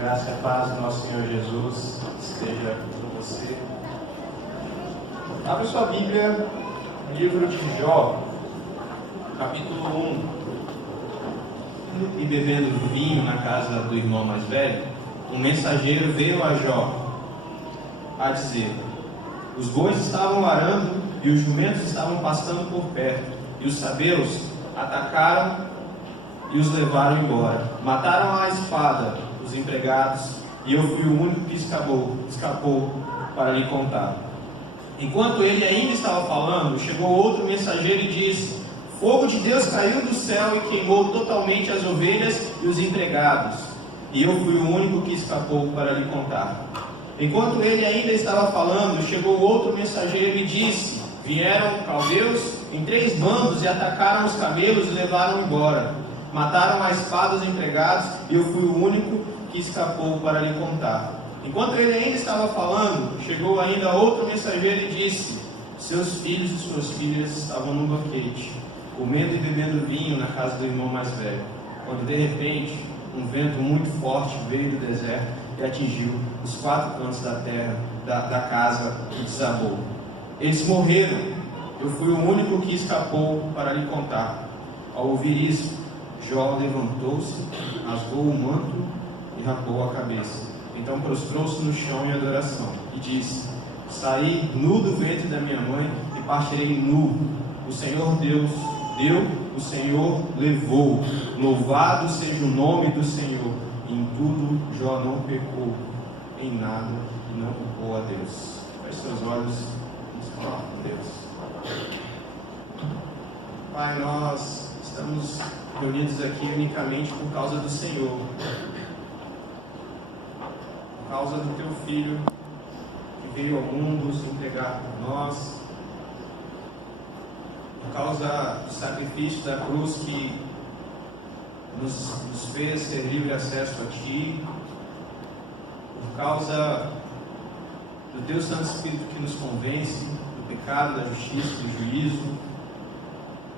graça e a paz do nosso Senhor Jesus esteja com você. Abra sua Bíblia no livro de Jó, capítulo 1. E bebendo vinho na casa do irmão mais velho, um mensageiro veio a Jó a dizer: os bois estavam arando e os jumentos estavam pastando por perto, e os sabeus atacaram e os levaram embora. Mataram à espada os empregados, e eu fui o único que escapou para lhe contar. Enquanto ele ainda estava falando, chegou outro mensageiro e disse: fogo de Deus caiu do céu e queimou totalmente as ovelhas e os empregados, e eu fui o único que escapou para lhe contar. Enquanto ele ainda estava falando, chegou outro mensageiro e disse: vieram caldeus em 3 bandos e atacaram os camelos e levaram embora. Mataram à espada os empregados, e eu fui o único que escapou para lhe contar. Enquanto ele ainda estava falando, chegou ainda outro mensageiro e disse: seus filhos e suas filhas estavam num banquete, comendo e bebendo vinho na casa do irmão mais velho, quando de repente um vento muito forte veio do deserto e atingiu os 4 cantos da terra da casa e desabou. Eles morreram. Eu fui o único que escapou para lhe contar. Ao ouvir isso, Jó levantou-se, rasgou o manto e rapou a cabeça. Então prostrou-se no chão em adoração e disse: saí nu do ventre da minha mãe e partirei nu. O Senhor Deus deu, o Senhor levou. Louvado seja o nome do Senhor. Em tudo Jó não pecou em nada e não culpou a Deus. Feche seus olhos e vamos falar com Deus. Pai, nós estamos reunidos aqui unicamente por causa do Senhor, por causa do Teu Filho que veio ao mundo se entregar por nós, por causa do sacrifício da cruz que nos fez ter livre acesso a Ti, por causa do Teu Santo Espírito que nos convence do pecado, da justiça, do juízo.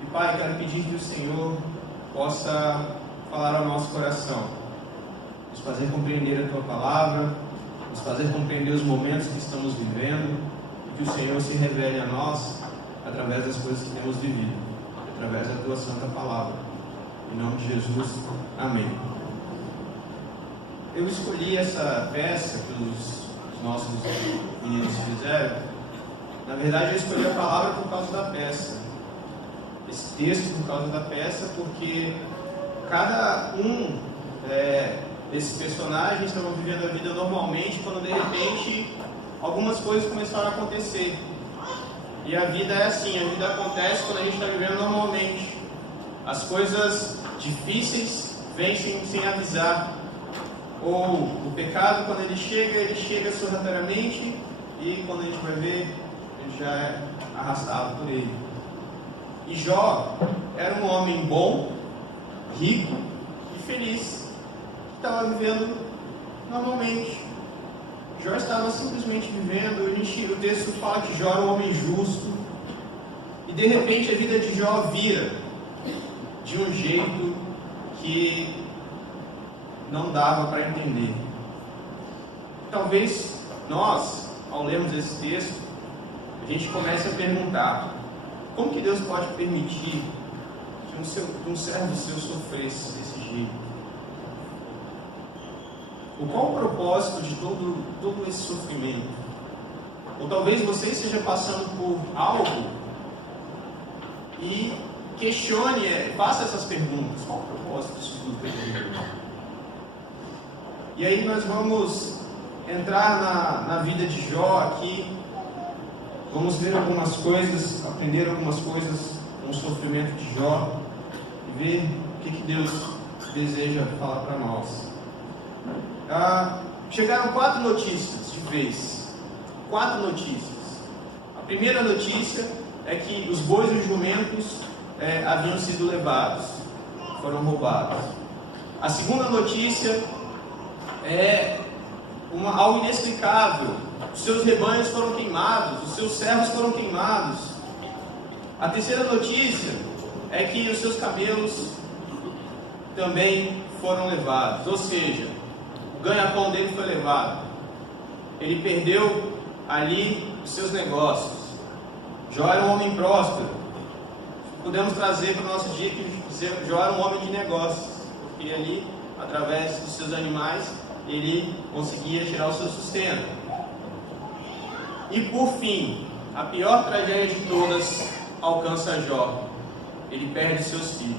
E Pai, quero pedir que o Senhor possa falar ao nosso coração, nos fazer compreender a Tua palavra, nos fazer compreender os momentos que estamos vivendo, e que o Senhor se revele a nós através das coisas que temos vivido, através da Tua santa palavra. Em nome de Jesus, amém. Eu escolhi essa peça que os nossos meninos fizeram. Na verdade, eu escolhi a palavra por causa da peça, esse texto por causa da peça, porque cada um desses personagens estavam vivendo a vida normalmente, quando de repente algumas coisas começaram a acontecer. E a vida é assim, a vida acontece quando a gente está vivendo normalmente. As coisas difíceis vêm sem avisar. Ou o pecado, quando ele chega sorrateiramente, e quando a gente vai ver, ele já é arrastado por ele. E Jó era um homem bom, rico e feliz, que estava vivendo normalmente. Jó estava simplesmente vivendo. O texto fala que Jó era um homem justo, e de repente a vida de Jó vira de um jeito que não dava para entender. Talvez nós, ao lermos esse texto, a gente comece a perguntar: como que Deus pode permitir que um servo seu sofresse desse jeito? Qual o propósito de todo esse sofrimento? Ou talvez você esteja passando por algo e questione, faça essas perguntas: qual o propósito disso tudo? E aí nós vamos entrar na vida de Jó aqui. Vamos ver algumas coisas, aprender algumas coisas com o sofrimento de Jó e ver o que Deus deseja falar para nós. Chegaram 4 notícias de vez. 4 notícias. A primeira notícia é que os bois e os jumentos haviam sido levados, foram roubados. A segunda notícia é algo inexplicável: os seus rebanhos foram queimados, os seus servos foram queimados. A terceira notícia é que os seus camelos também foram levados. Ou seja, ganha-pão dele foi levado. Ele perdeu ali os seus negócios. Jó era um homem próspero. Podemos trazer para o nosso dia que Jó era um homem de negócios, porque ali, através dos seus animais, ele conseguia tirar o seu sustento. E por fim, a pior tragédia de todas alcança Jó. Ele perde seus filhos.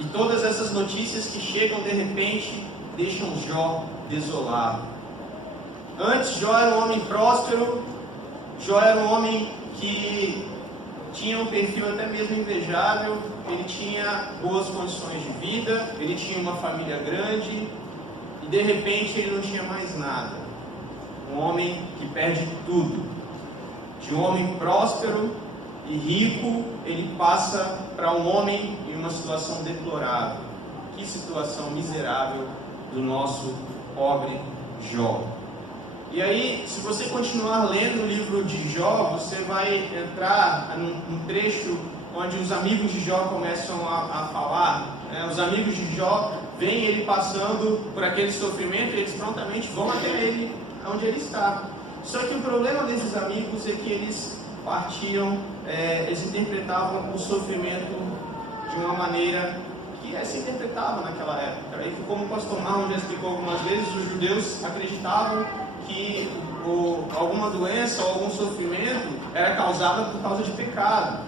E todas essas notícias que chegam de repente deixam Jó desolado. Antes Jó era um homem próspero, Jó era um homem que tinha um perfil até mesmo invejável, ele tinha boas condições de vida, ele tinha uma família grande, e de repente ele não tinha mais nada. Um homem que perde tudo. De um homem próspero e rico, ele passa para um homem em uma situação deplorável. Que situação miserável do nosso pobre Jó. E aí, se você continuar lendo o livro de Jó, você vai entrar num trecho onde os amigos de Jó começam a falar. Os amigos de Jó veem ele passando por aquele sofrimento e eles prontamente vão até ele, onde ele está. Só que o problema desses amigos é que eles partiam, eles interpretavam o sofrimento de uma maneira que se interpretava naquela época. E como o pastor Marlon já explicou algumas vezes, os judeus acreditavam que alguma doença ou algum sofrimento era causada por causa de pecado.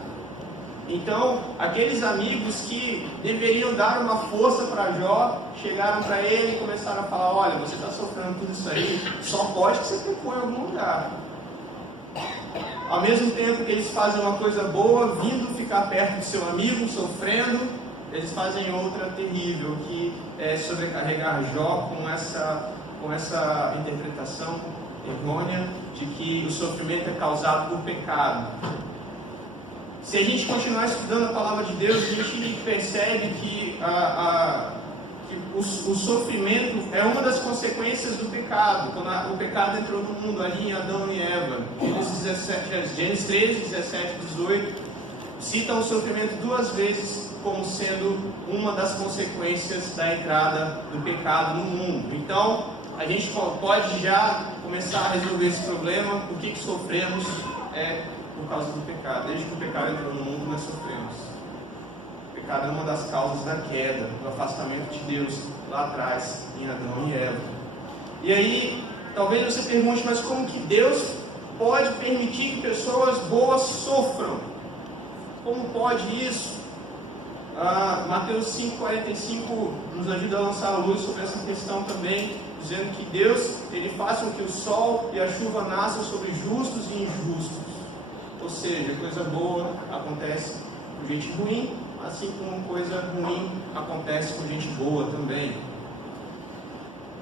Então, aqueles amigos que deveriam dar uma força para Jó, chegaram para ele e começaram a falar: olha, você está sofrendo tudo isso aí, só pode que você pecou em algum lugar. Ao mesmo tempo que eles fazem uma coisa boa, vindo ficar perto do seu amigo, sofrendo, eles fazem outra terrível, que é sobrecarregar Jó com essa interpretação errônea de que o sofrimento é causado por pecado. Se a gente continuar estudando a palavra de Deus, a gente percebe que o sofrimento é uma das consequências do pecado. Quando o pecado entrou no mundo, ali em Adão e Eva, Gênesis 13, 17, 18, citam o sofrimento duas vezes como sendo uma das consequências da entrada do pecado no mundo. Então, a gente pode já começar a resolver esse problema. O que sofremos é por causa do pecado. Desde que o pecado entrou no mundo, nós sofremos. O pecado é uma das causas da queda, do afastamento de Deus lá atrás, em Adão e Eva. E aí, talvez você pergunte: mas como que Deus pode permitir que pessoas boas sofram? Como pode isso? Mateus 5,45 nos ajuda a lançar a luz sobre essa questão também, dizendo que Deus, Ele faz com que o sol e a chuva nasçam sobre justos e injustos. Ou seja, coisa boa acontece com gente ruim, assim como coisa ruim acontece com gente boa também.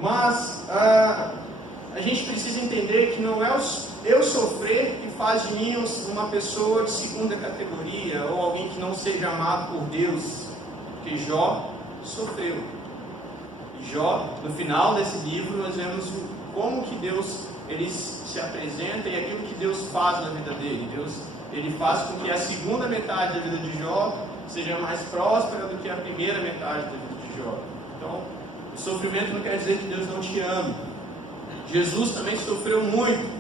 Mas a gente precisa entender que não é eu sofrer que faz de mim uma pessoa de segunda categoria, ou alguém que não seja amado por Deus, porque Jó sofreu. E Jó, no final desse livro, nós vemos como que Deus ele se apresenta e aquilo que Deus faz na vida dele. Deus, ele faz com que a segunda metade da vida de Jó seja mais próspera do que a primeira metade da vida de Jó. Então, o sofrimento não quer dizer que Deus não te ama. Jesus também sofreu muito.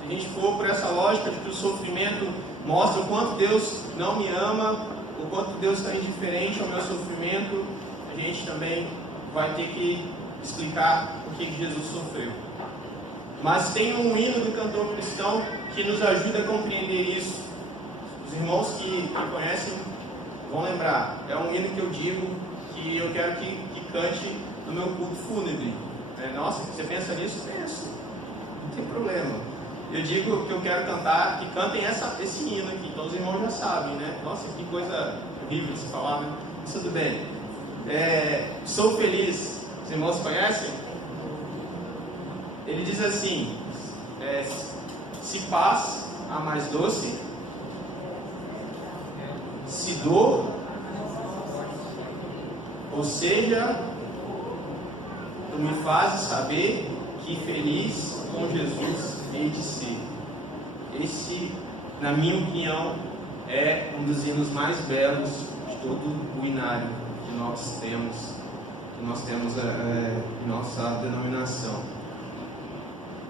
Se a gente for por essa lógica de que o sofrimento mostra o quanto Deus não me ama, o quanto Deus está indiferente ao meu sofrimento, a gente também vai ter que explicar o que Jesus sofreu. Mas tem um hino do cantor cristão que nos ajuda a compreender isso. Os irmãos que conhecem vão lembrar. É um hino que eu digo que eu quero que cante no meu culto fúnebre. Nossa, você pensa nisso? Penso. Não tem problema. Eu digo que eu quero cantar, que cantem esse hino aqui. Então os irmãos já sabem, né? Nossa, que coisa horrível se falar, né? Mas tudo bem. Sou feliz. Os irmãos conhecem? Ele diz assim: se paz a mais doce, se dor, ou seja, tu me fazes saber que feliz com Jesus hei de ser. Esse, na minha opinião, é um dos hinos mais belos de todo o inário que nós temos que nós temos em nossa denominação.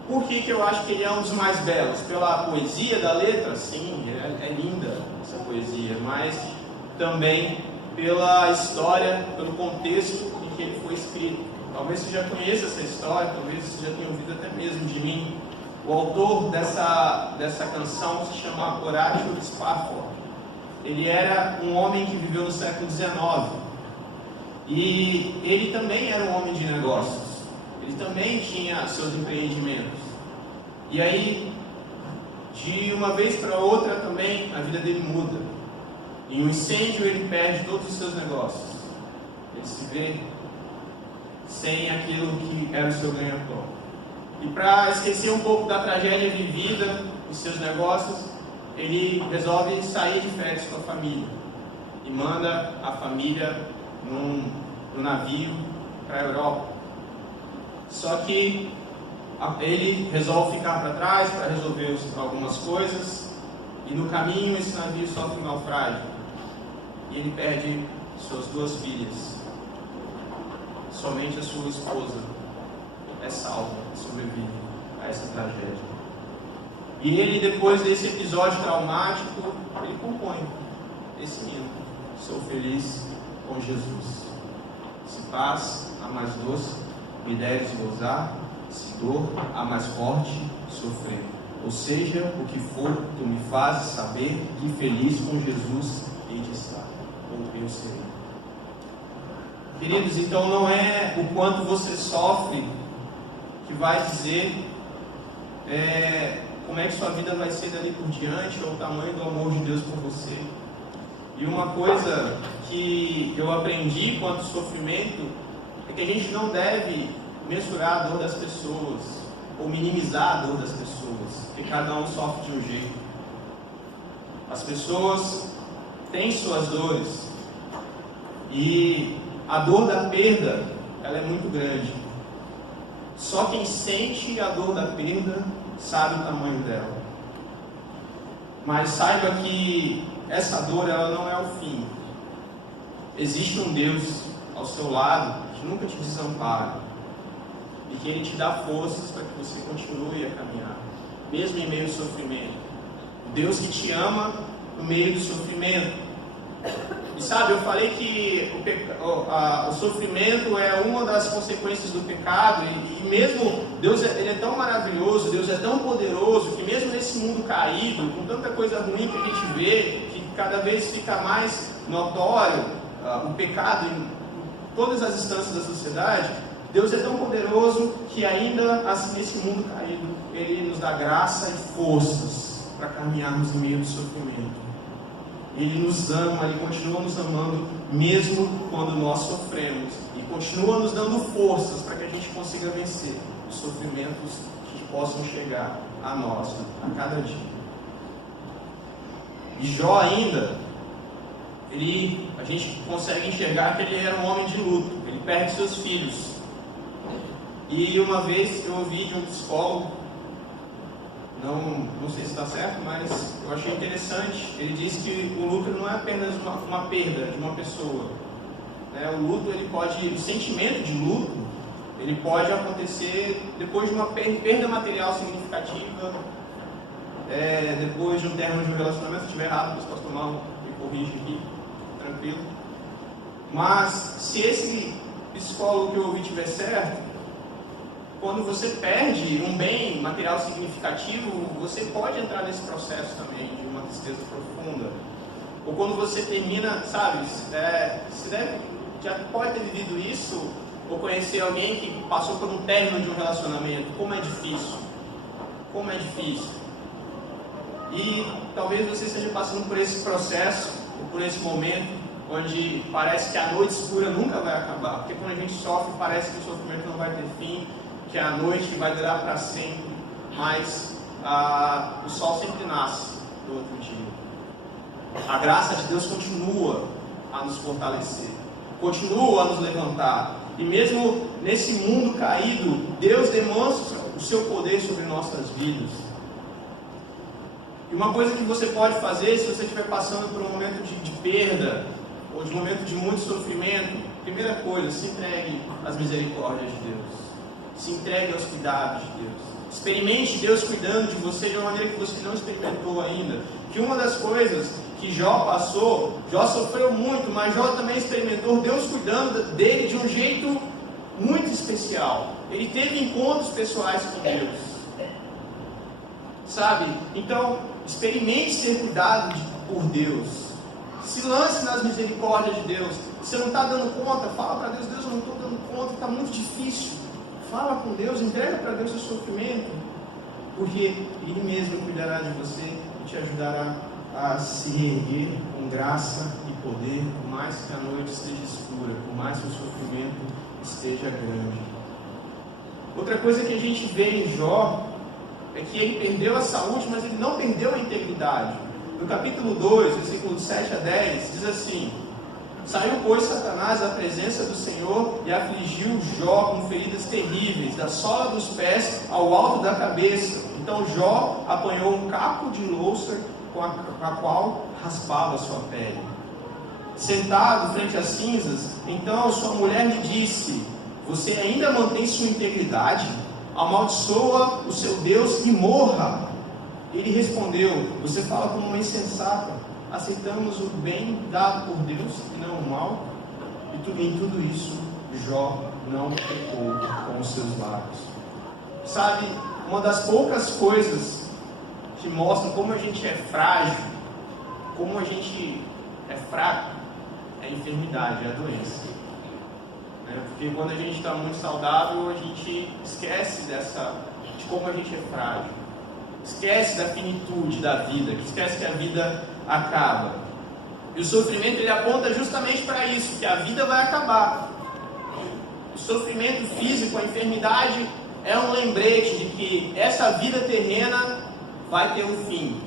Por que eu acho que ele é um dos mais belos? Pela poesia da letra? Sim, é linda essa poesia, mas também pela história, pelo contexto em que ele foi escrito. Talvez você já conheça essa história, talvez você já tenha ouvido até mesmo de mim. O autor dessa canção se chama Horácio Spafford. Ele era um homem que viveu no século XIX. E ele também era um homem de negócios. Ele também tinha seus empreendimentos. E aí, de uma vez para outra também, a vida dele muda. Em um incêndio ele perde todos os seus negócios. Ele se vê sem aquilo que era o seu ganha-pão. E para esquecer um pouco da tragédia vivida em seus negócios, ele resolve sair de férias com a família. E manda a família no navio para a Europa. Só que ele resolve ficar para trás para resolver algumas coisas, e no caminho esse navio sofre um naufrágio e ele perde suas 2 filhas. Somente a sua esposa é salva, sobrevive a essa tragédia. E ele, depois desse episódio traumático, ele compõe esse hino: sou feliz com Jesus. Se paz, a mais doce, me deres gozar, se dor, a mais forte, sofrer. Ou seja, o que for, tu me fazes saber que feliz com Jesus hei de estar, ou eu serei. Queridos, então não é o quanto você sofre que vai dizer como é que sua vida vai ser dali por diante, ou o tamanho do amor de Deus por você. E uma coisa que eu aprendi quanto ao sofrimento é que a gente não deve mensurar a dor das pessoas, ou minimizar a dor das pessoas, porque cada um sofre de um jeito. As pessoas têm suas dores, e a dor da perda, ela é muito grande. Só quem sente a dor da perda sabe o tamanho dela. Mas saiba que essa dor, ela não é o fim. Existe um Deus ao seu lado que nunca te desampara, e que Ele te dá forças para que você continue a caminhar, mesmo em meio ao sofrimento. Deus que te ama no meio do sofrimento. E sabe, eu falei que o sofrimento é uma das consequências do pecado, e mesmo Deus ele é tão maravilhoso, Deus é tão poderoso, que mesmo nesse mundo caído, com tanta coisa ruim que a gente vê, que cada vez fica mais notório o pecado em todas as instâncias da sociedade, Deus é tão poderoso que ainda assim nesse mundo caído, Ele nos dá graça e forças para caminharmos no meio do sofrimento. Ele nos ama, Ele continua nos amando, mesmo quando nós sofremos, e continua nos dando forças para que a gente consiga vencer os sofrimentos que possam chegar a nós a cada dia. E Jó ainda, a gente consegue enxergar que ele era um homem de luto, ele perde seus filhos. E uma vez eu ouvi de um psicólogo, não sei se está certo, mas eu achei interessante. Ele disse que o luto não é apenas uma perda de uma pessoa. O luto, o sentimento de luto, ele pode acontecer depois de uma perda material significativa, depois de um término de um relacionamento. Se estiver errado, você pode tomar me corrige aqui, tranquilo. Mas se esse psicólogo que eu ouvi estiver certo, quando você perde um bem material significativo, você pode entrar nesse processo também de uma tristeza profunda. Ou quando você termina, sabe, você já pode ter vivido isso, ou conhecer alguém que passou por um término de um relacionamento. Como é difícil. Como é difícil. E talvez você esteja passando por esse processo, ou por esse momento, onde parece que a noite escura nunca vai acabar. Porque quando a gente sofre, parece que o sofrimento não vai ter fim, que a noite vai durar para sempre, mas o sol sempre nasce no outro dia. A graça de Deus continua a nos fortalecer, continua a nos levantar, e mesmo nesse mundo caído, Deus demonstra o seu poder sobre nossas vidas. E uma coisa que você pode fazer, se você estiver passando por um momento de perda, ou de um momento de muito sofrimento, Primeira coisa, se entregue às misericórdias de Deus. Se entregue aos cuidados de Deus. Experimente Deus cuidando de você de uma maneira que você não experimentou ainda. Que uma das coisas que Jó passou, Jó sofreu muito, mas Jó também experimentou Deus cuidando dele de um jeito muito especial. Ele teve encontros pessoais com Deus. Sabe? Então, experimente ser cuidado por Deus. Se lance nas misericórdias de Deus. Se você não está dando conta, fala para Deus: Deus, eu não estou dando conta, está muito difícil. Fala com Deus, entrega para Deus o sofrimento, porque Ele mesmo cuidará de você e te ajudará a se reerguer com graça e poder, por mais que a noite esteja escura, por mais que o sofrimento esteja grande. Outra coisa que a gente vê em Jó é que ele perdeu a saúde, mas ele não perdeu a integridade. No capítulo 2, versículos 7 a 10, diz assim: Saiu, pois, Satanás da presença do Senhor e afligiu Jó com feridas terríveis, da sola dos pés ao alto da cabeça. Então Jó apanhou um caco de louça com a qual raspava sua pele. Sentado frente às cinzas, então sua mulher lhe disse: Você ainda mantém sua integridade? Amaldiçoa o seu Deus e morra. Ele respondeu: Você fala como uma insensata. Aceitamos o bem dado por Deus e não o mal? E em tudo isso, Jó não pecou com os seus lábios. Sabe, uma das poucas coisas que mostram como a gente é frágil, como a gente é fraco, é a enfermidade, é a doença. Porque quando a gente está muito saudável, a gente esquece de como a gente é frágil. Esquece da finitude da vida, esquece que a vida acaba. E o sofrimento, ele aponta justamente para isso, que a vida vai acabar. O sofrimento físico, a enfermidade, é um lembrete de que essa vida terrena vai ter um fim.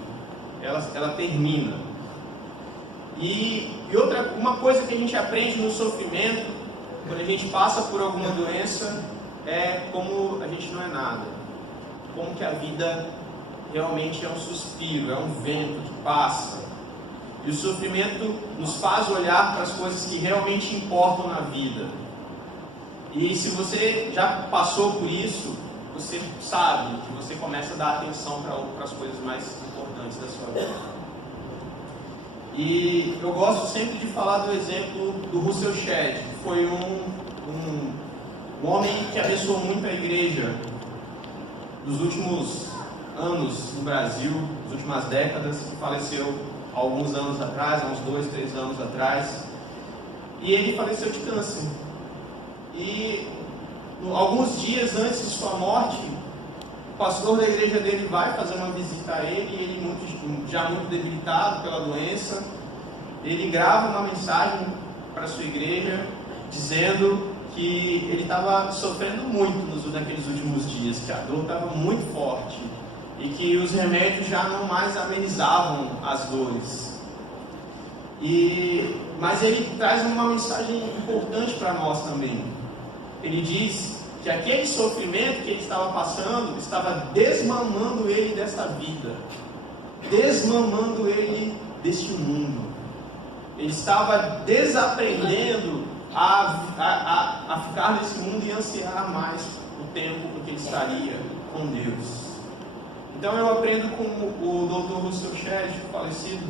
Ela termina. E uma coisa que a gente aprende no sofrimento, quando a gente passa por alguma doença, é como a gente não é nada. Como que a vida realmente é um suspiro, é um vento que passa. E o sofrimento nos faz olhar para as coisas que realmente importam na vida. E se você já passou por isso, você sabe que você começa a dar atenção para as coisas mais importantes da sua vida. E eu gosto sempre de falar do exemplo do Russell Shedd, que foi um homem que abençoou muito a igreja dos últimos anos no Brasil, nas últimas décadas, que faleceu há alguns anos atrás, há uns 2, 3 anos atrás, e ele faleceu de câncer. E alguns dias antes de sua morte, o pastor da igreja dele vai fazer uma visita a ele, e ele, já muito debilitado pela doença, ele grava uma mensagem para a sua igreja, dizendo que ele estava sofrendo muito naqueles últimos dias, que a dor estava muito forte, e que os remédios já não mais amenizavam as dores. Mas ele traz uma mensagem importante para nós também. Ele diz que aquele sofrimento que ele estava passando estava desmamando ele desta vida, desmamando ele deste mundo. Ele estava desaprendendo a ficar nesse mundo e ansiar mais o tempo em que ele estaria com Deus. Então eu aprendo com o Dr. Russell Shedd, falecido,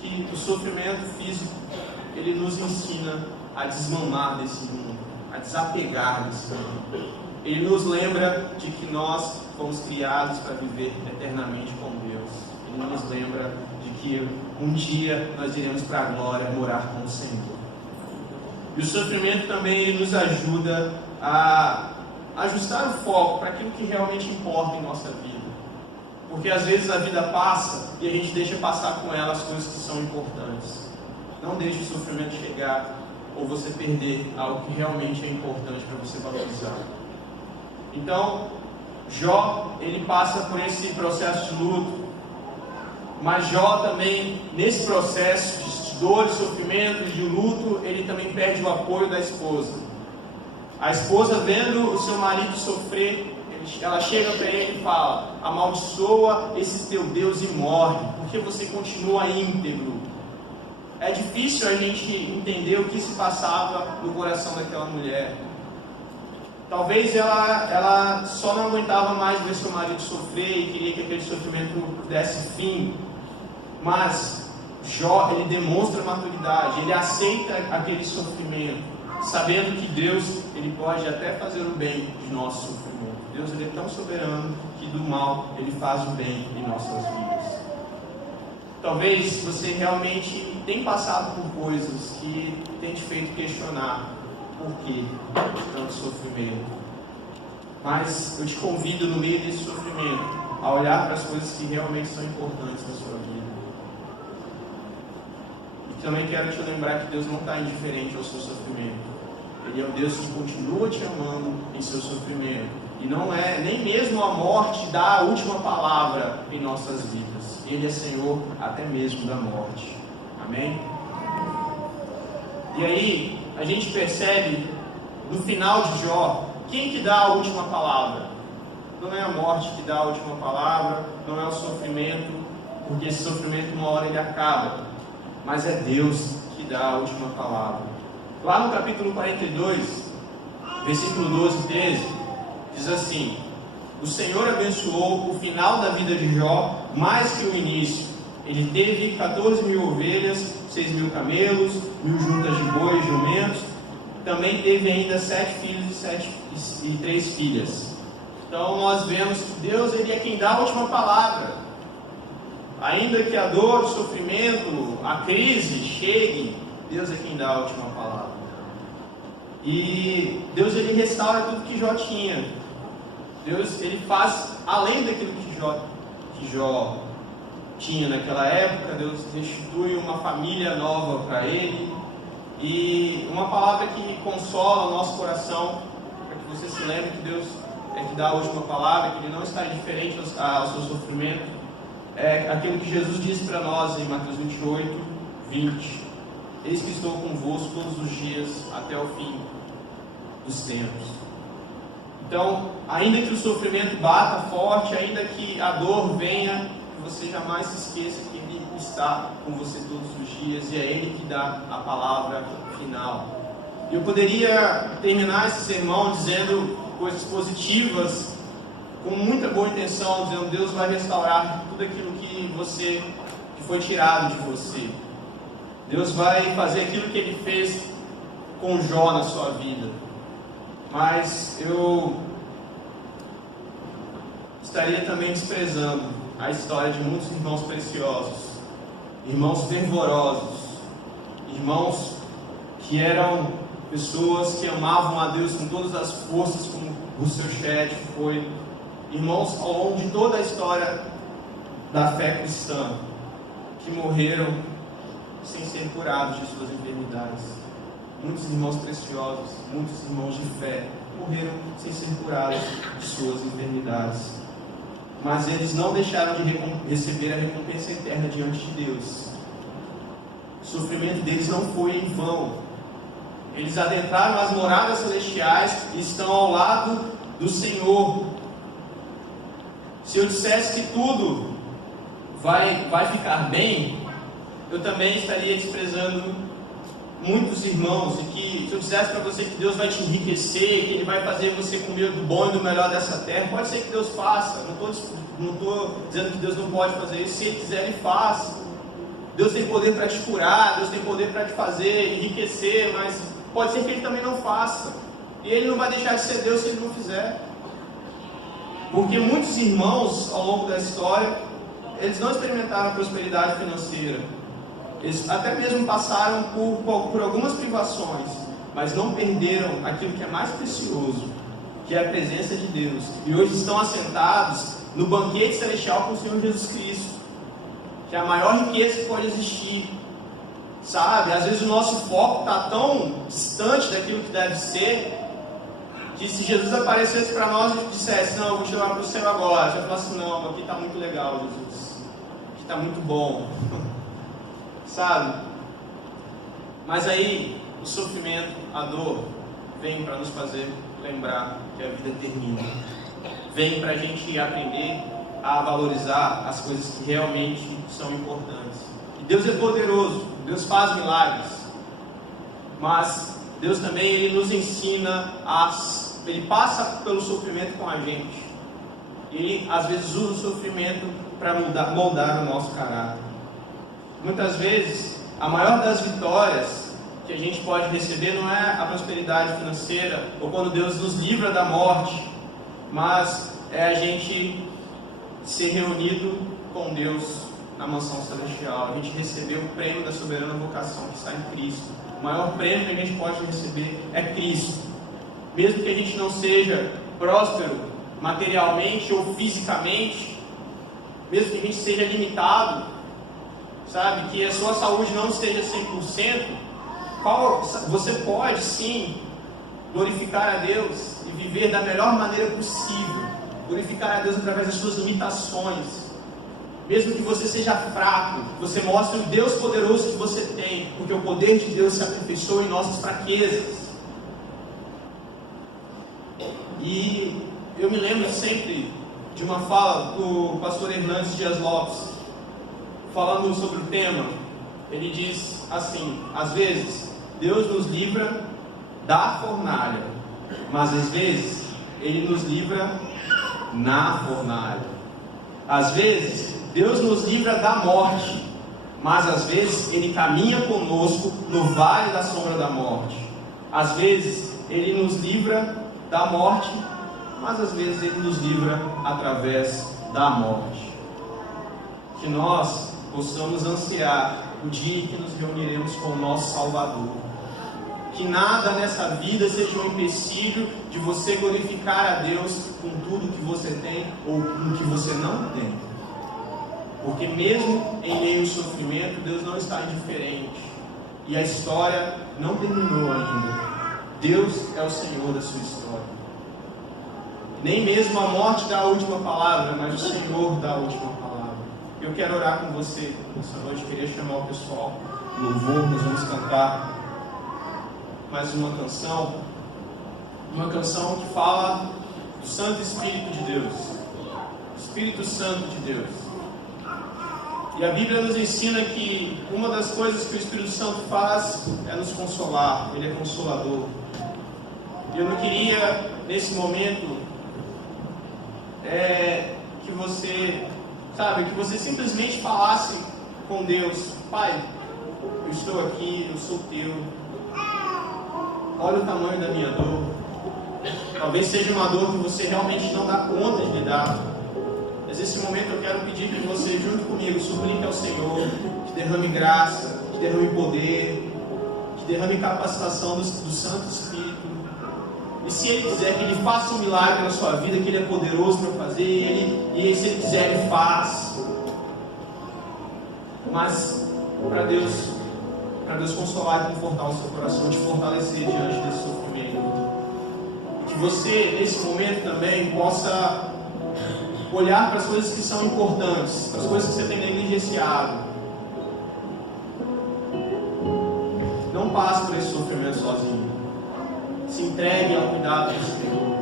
que o sofrimento físico, ele nos ensina a desmamar desse mundo, a desapegar desse mundo. Ele nos lembra de que nós fomos criados para viver eternamente com Deus. Ele nos lembra de que um dia nós iremos para a glória morar com o Senhor. E o sofrimento também ele nos ajuda a ajustar o foco para aquilo que realmente importa em nossa vida. Porque às vezes a vida passa e a gente deixa passar com ela as coisas que são importantes. Não deixe o sofrimento chegar ou você perder algo que realmente é importante para você valorizar. Então, Jó, ele passa por esse processo de luto. Mas Jó também, nesse processo de dor, de sofrimento, de luto, ele também perde o apoio da esposa. A esposa, vendo o seu marido sofrer, ela chega para ele e fala: amaldiçoa esse teu Deus e morre, porque você continua íntegro. é difícil a gente entender o que se passava no coração daquela mulher. Talvez ela só não aguentava mais ver seu marido sofrer e queria que aquele sofrimento desse fim. Mas Jó, ele demonstra maturidade, ele aceita aquele sofrimento, sabendo que Deus, ele pode até fazer o bem de nosso sofrimento. Deus, ele é tão soberano que do mal ele faz o bem em nossas vidas. Talvez você realmente tenha passado por coisas que tem te feito questionar por que tanto sofrimento. Mas eu te convido, no meio desse sofrimento, a olhar para as coisas que realmente são importantes na sua vida. E também quero te lembrar que Deus não está indiferente ao seu sofrimento. Ele é um Deus que continua te amando em seu sofrimento. E não é nem mesmo a morte dá a última palavra em nossas vidas. Ele é Senhor até mesmo da morte. Amém? E aí, a gente percebe no final de Jó, quem que dá a última palavra? Não é a morte que dá a última palavra, não é o sofrimento, porque esse sofrimento uma hora ele acaba, mas é Deus que dá a última palavra. Lá no capítulo 42, versículo 12 e 13, diz assim: o Senhor abençoou o final da vida de Jó mais que o início. Ele teve 14.000 ovelhas, 6.000 camelos, 1.000 juntas de bois e jumentos. Também teve ainda 7 filhos e 3 filhas. Então nós vemos que Deus, ele é quem dá a última palavra. Ainda que a dor, o sofrimento, a crise chegue, Deus é quem dá a última palavra. E Deus, ele restaura tudo que Jó tinha. Deus, ele faz além daquilo que Jó tinha naquela época. Deus restitui uma família nova para ele. E uma palavra que consola o nosso coração, para que você se lembre que Deus é que dá a última palavra, que Ele não está indiferente ao seu sofrimento, é aquilo que Jesus disse para nós em Mateus 28, 20. Eis que estou convosco todos os dias até o fim dos tempos. Então, ainda que o sofrimento bata forte, ainda que a dor venha, que você jamais se esqueça que Ele está com você todos os dias e é Ele que dá a palavra final. Eu poderia terminar esse sermão dizendo coisas positivas, com muita boa intenção, dizendo: Deus vai restaurar tudo aquilo que foi tirado de você. Deus vai fazer aquilo que Ele fez com Jó na sua vida. Mas eu estaria também desprezando a história de muitos irmãos preciosos, irmãos fervorosos, irmãos que eram pessoas que amavam a Deus com todas as forças, como o seu Ched foi, irmãos ao longo de toda a história da fé cristã, que morreram sem ser curados de suas enfermidades. Muitos irmãos preciosos, muitos irmãos de fé, morreram sem ser curados de suas enfermidades. Mas eles não deixaram de receber a recompensa eterna diante de Deus. O sofrimento deles não foi em vão. Eles adentraram as moradas celestiais e estão ao lado do Senhor. Se eu dissesse que tudo vai ficar bem, eu também estaria desprezando muitos irmãos. E que se eu dissesse para você que Deus vai te enriquecer, que Ele vai fazer você comer do bom e do melhor dessa terra, pode ser que Deus faça. Não estou dizendo que Deus não pode fazer isso. Se Ele quiser, Ele faz. Deus tem poder para te curar, Deus tem poder para te fazer enriquecer, mas pode ser que Ele também não faça. E Ele não vai deixar de ser Deus se Ele não fizer. Porque muitos irmãos, ao longo da história, eles não experimentaram prosperidade financeira. Eles até mesmo passaram por algumas privações, mas não perderam aquilo que é mais precioso, que é a presença de Deus. E hoje estão assentados no banquete celestial com o Senhor Jesus Cristo, que é a maior riqueza que pode existir. Sabe, às vezes o nosso foco está tão distante daquilo que deve ser, que se Jesus aparecesse para nós e dissesse: não, eu vou te levar para o céu agora, você vai falar assim: não, aqui está muito legal, Jesus, aqui está muito bom. Sabe? Mas aí o sofrimento, a dor, vem para nos fazer lembrar que a vida termina. Vem para a gente aprender a valorizar as coisas que realmente são importantes. E Deus é poderoso Deus faz milagres, mas Deus também Ele nos ensina, Ele passa pelo sofrimento com a gente. Ele às vezes usa o sofrimento para moldar o nosso caráter. Muitas vezes, a maior das vitórias que a gente pode receber não é a prosperidade financeira, ou quando Deus nos livra da morte, mas é a gente ser reunido com Deus na mansão celestial, a gente receber o prêmio da soberana vocação que está em Cristo. O maior prêmio que a gente pode receber é Cristo. Mesmo que a gente não seja próspero materialmente ou fisicamente, mesmo que a gente seja limitado, sabe, que a sua saúde não esteja 100%, você pode sim glorificar a Deus e viver da melhor maneira possível, glorificar a Deus através das suas limitações. Mesmo que você seja fraco, você mostre o Deus poderoso que você tem, porque o poder de Deus se aperfeiçoa em nossas fraquezas. E eu me lembro sempre de uma fala do pastor Hernandes Dias Lopes, falando sobre o tema. Ele diz assim: às vezes Deus nos livra da fornalha, mas às vezes Ele nos livra na fornalha. Às vezes Deus nos livra da morte, mas às vezes Ele caminha conosco no vale da sombra da morte. Às vezes Ele nos livra da morte, mas às vezes Ele nos livra através da morte. Que nós possamos ansiar o dia em que nos reuniremos com o nosso Salvador. Que nada nessa vida seja um empecilho de você glorificar a Deus com tudo que você tem ou com o que você não tem. Porque mesmo em meio ao sofrimento, Deus não está indiferente. E a história não terminou ainda. Deus é o Senhor da sua história. Nem mesmo a morte dá a última palavra, mas o Senhor dá a última palavra. Eu quero orar com você essa noite. Queria chamar o pessoal no louvor. Nós vamos cantar mais uma canção que fala do Santo Espírito de Deus, Espírito Santo de Deus. E a Bíblia nos ensina que uma das coisas que o Espírito Santo faz é nos consolar. Ele é consolador. E eu não queria nesse momento que você simplesmente falasse com Deus: Pai, eu estou aqui, eu sou teu, olha o tamanho da minha dor. Talvez seja uma dor que você realmente não dá conta de lidar, mas nesse momento eu quero pedir que você, junto comigo, suplique ao Senhor que derrame graça, que derrame poder, que derrame capacitação do Santo Espírito. E se Ele quiser que Ele faça um milagre na sua vida, que Ele é poderoso para fazer, e se Ele quiser, Ele faz. Mas para Deus consolar e confortar o seu coração, te fortalecer diante desse sofrimento. Que você, nesse momento também, possa olhar para as coisas que são importantes, para as coisas que você tem negligenciado. Não passe por esse sofrimento sozinho. Se entregue ao cuidado do Senhor.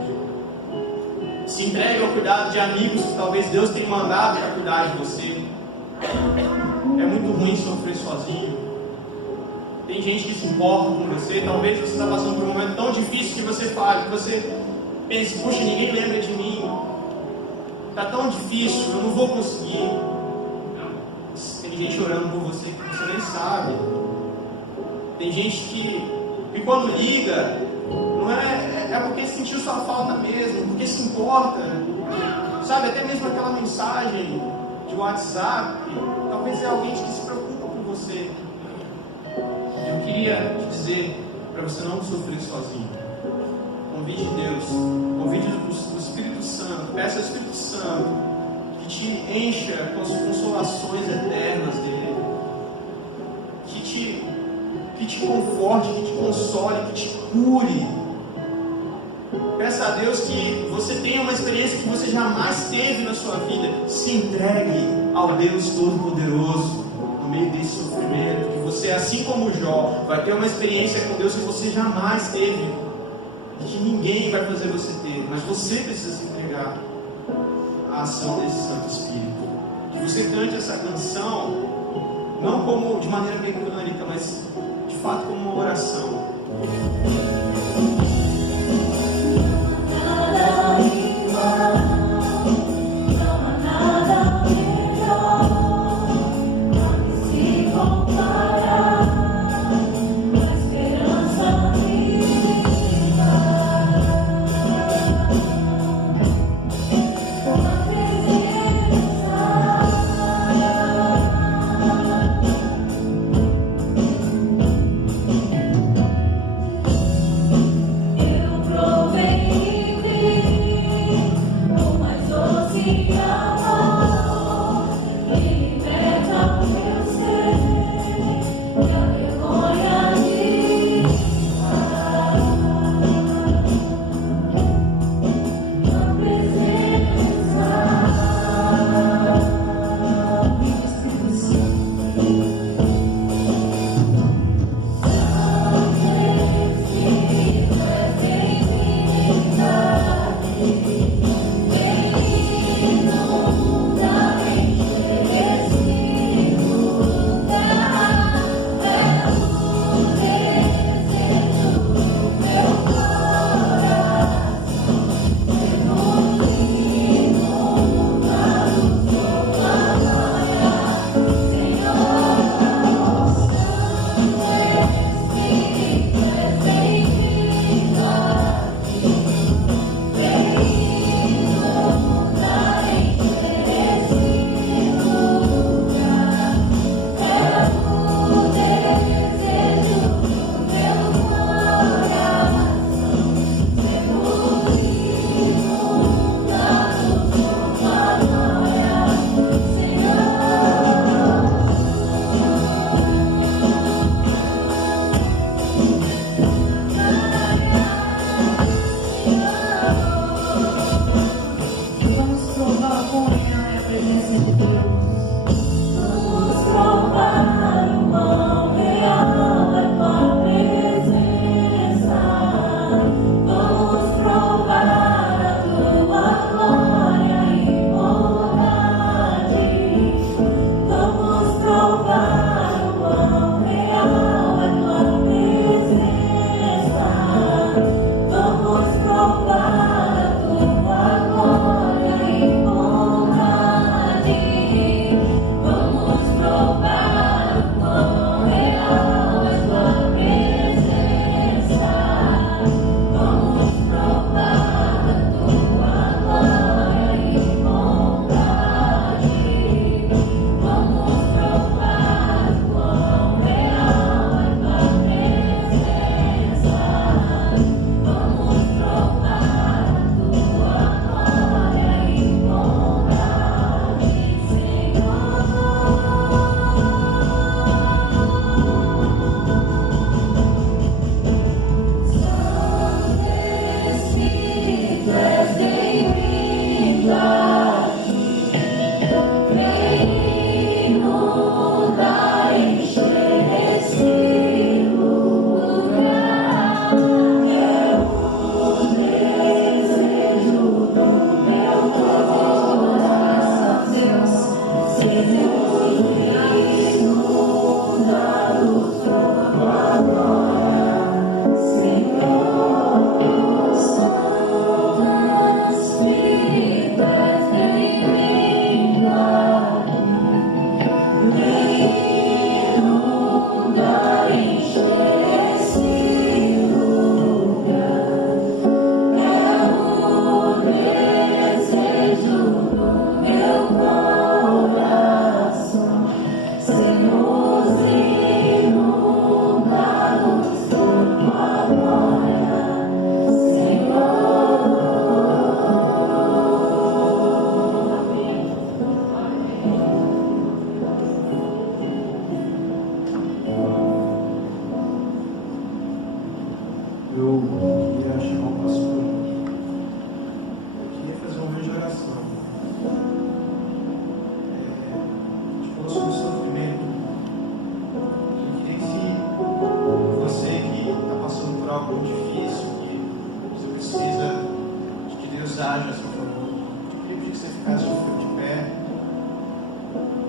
Se entregue ao cuidado de amigos que talvez Deus tenha mandado para cuidar de você. É muito ruim sofrer sozinho. Tem gente que se importa com você. Talvez você está passando por um momento tão difícil que você fale, que você pense: puxa, ninguém lembra de mim. Está tão difícil, eu não vou conseguir. Tem gente orando por você que você nem sabe. Tem gente que quando liga, não é porque sentiu sua falta mesmo, porque se importa. Sabe, até mesmo aquela mensagem de WhatsApp, talvez é alguém que se preocupa com você. Eu queria te dizer para você não sofrer sozinho. Convide Deus, convide o Espírito Santo, peça ao Espírito Santo que te encha com as consolações eternas dele, que te conforte, que te console, que te cure. Peça a Deus que você tenha uma experiência que você jamais teve na sua vida. Se entregue ao Deus Todo-Poderoso no meio desse sofrimento, que você, assim como Jó, vai ter uma experiência com Deus que você jamais teve e que ninguém vai fazer você ter, mas você precisa se entregar à ação desse Santo Espírito. Que você cante essa canção não como de maneira mecânica, mecânica, mas de fato como uma oração.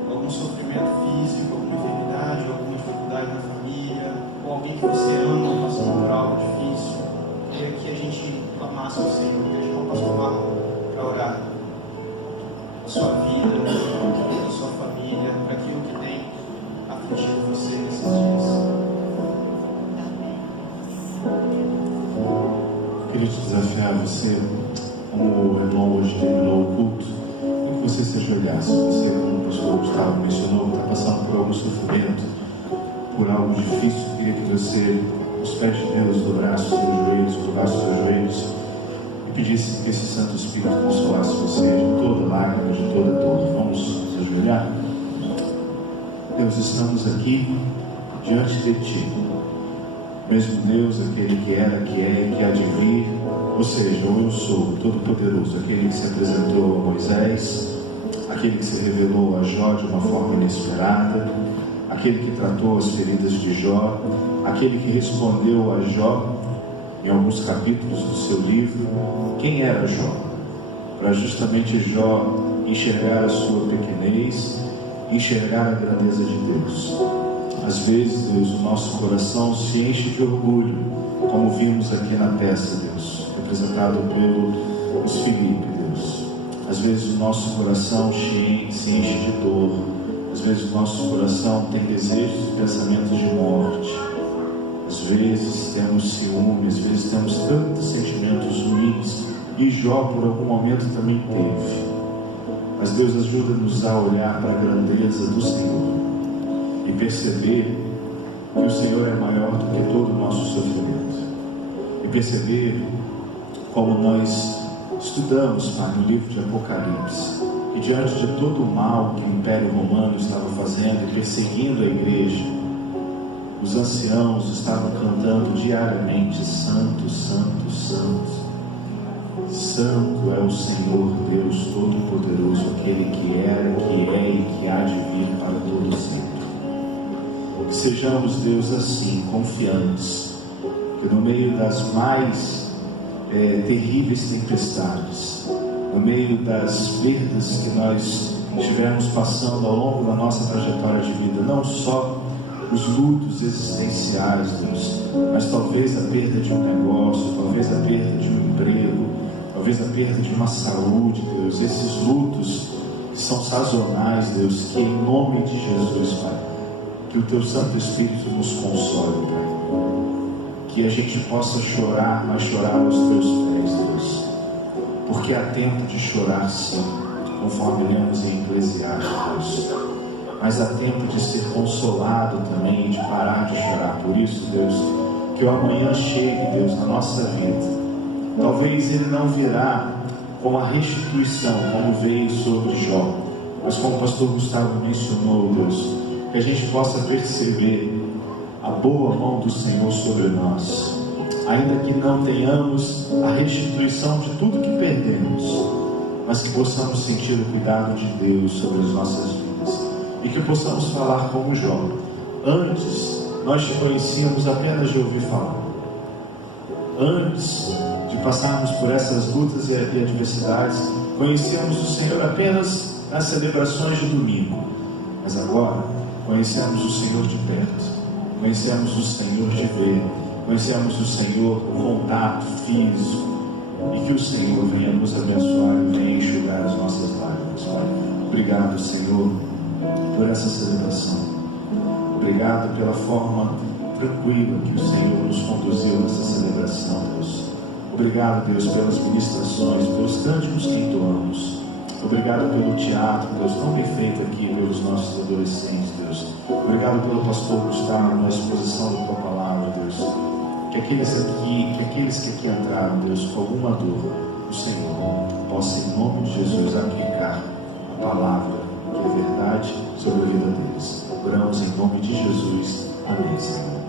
Algum sofrimento físico, alguma enfermidade, alguma dificuldade na família. gente clamasse ao Senhor, que a pastor Marco para orar a sua vida, a sua família, para aquilo que tem afligido você nesses dias. Eu queria te desafiar você, como o irmão hoje terminou o culto, que você se ajoelhasse. Você, como o pastor Gustavo mencionou, está passando por algum sofrimento, por algo difícil. Eu queria que você, aos pés de Deus, dobrasse os seus joelhos, curvasse os seus joelhos e pedisse que esse Santo Espírito consolasse você de toda lágrima, de toda dor. Vamos nos ajoelhar? Deus, estamos aqui diante de Ti, mesmo Deus, aquele que era, que é e que há de vir, ou seja, eu sou todo-poderoso, aquele que se apresentou a Moisés, aquele que se revelou a Jó de uma forma inesperada, aquele que tratou as feridas de Jó, aquele que respondeu a Jó em alguns capítulos do seu livro quem era Jó, para justamente Jó enxergar a sua pequenez, enxergar a grandeza de Deus. Às vezes, Deus, o nosso coração se enche de orgulho, como vimos aqui na peça, Deus, representado pelos Filipe, Deus. Às vezes o nosso coração se enche de dor. Às vezes o nosso coração tem desejos e pensamentos de morte. Às vezes temos ciúme, às vezes temos tantos sentimentos ruins. E Jó por algum momento também teve. Mas Deus, ajuda-nos a olhar para a grandeza do Senhor e perceber que o Senhor é maior do que todo o nosso sofrimento. E perceber, como nós estudamos, Pai, no livro de Apocalipse, que diante de todo o mal que o Império Romano estava fazendo e perseguindo a igreja, os anciãos estavam cantando diariamente: Santo, Santo, Santo. Santo é o Senhor Deus Todo-Poderoso, aquele que era, que é e que há de vir para todo sempre. Que sejamos, Deus, assim, confiantes, que no meio das mais terríveis tempestades, no meio das perdas que nós estivermos passando ao longo da nossa trajetória de vida, não só os lutos existenciais, Deus, mas talvez a perda de um negócio, talvez a perda de um emprego, talvez a perda de uma saúde, Deus, esses lutos que são sazonais, Deus, que em nome de Jesus, Pai, que o Teu Santo Espírito nos console, Pai, que a gente possa chorar, mas chorar aos Teus pés, Deus, porque há tempo de chorar sim, conforme lemos em Eclesiastes, Deus, mas há tempo de ser consolado também, de parar de chorar. Por isso, Deus, que o amanhã chegue, Deus, na nossa vida. Talvez ele não virá com a restituição, como veio sobre Jó, mas como o pastor Gustavo mencionou, Deus, que a gente possa perceber a boa mão do Senhor sobre nós, ainda que não tenhamos a restituição de tudo que perdemos, mas que possamos sentir o cuidado de Deus sobre as nossas vidas, e que possamos falar como Jó: antes nós te conhecíamos apenas de ouvir falar, antes de passarmos por essas lutas e adversidades, conhecemos o Senhor apenas nas celebrações de domingo, mas agora conhecemos o Senhor de perto, conhecemos o Senhor de ver, conhecemos o Senhor com contato físico, e que o Senhor venha nos abençoar e venha enxugar as nossas lágrimas, Pai. Obrigado, Senhor, por essa celebração. Obrigado pela forma tranquila que o Senhor nos conduziu nessa celebração, Deus. Obrigado, Deus, pelas ministrações, pelos cânticos que entoamos. Obrigado pelo teatro, Deus, tão perfeito aqui pelos nossos adolescentes, Deus. Obrigado pelo pastor Gustavo, na exposição da Tua palavra, Deus. Que aqueles que aqui entraram, Deus, com alguma dor, o Senhor possa, em nome de Jesus, aplicar a palavra, que é verdade, sobre a vida deles. Oramos em nome de Jesus. Amém, Senhor.